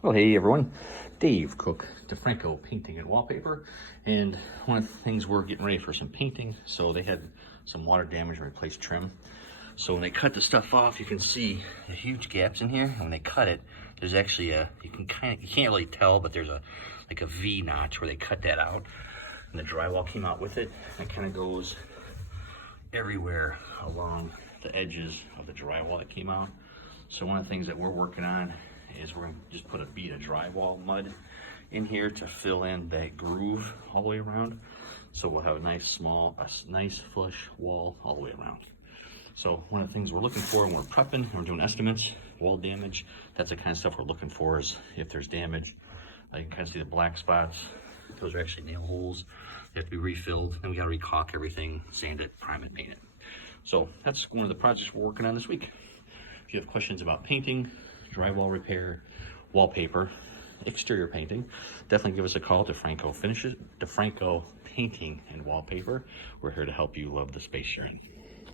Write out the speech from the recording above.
Well, hey everyone, Dave Cook, DeFranco Painting and Wallpaper, and one of the things we're getting ready for some painting. So they had some water damage and replaced trim. So when they cut the stuff off, you can see the huge gaps in here. And when they cut it, there's actually you can't really tell, but there's like a V notch where they cut that out, and the drywall came out with it. And it kind of goes everywhere along the edges of the drywall that came out. So one of the things that we're working on is we're gonna just put a bead of drywall mud in here to fill in that groove all the way around. So we'll have a nice flush wall all the way around. So one of the things we're looking for when we're prepping and we're doing estimates, wall damage, that's the kind of stuff we're looking for. Is if there's damage, you can kind of see the black spots. Those are actually nail holes. They have to be refilled. Then we gotta recaulk everything, sand it, prime it, paint it. So that's one of the projects we're working on this week. If you have questions about painting, drywall repair, wallpaper, exterior painting, definitely give us a call to DeFranco Painting and Wallpaper. We're here to help you love the space you're in.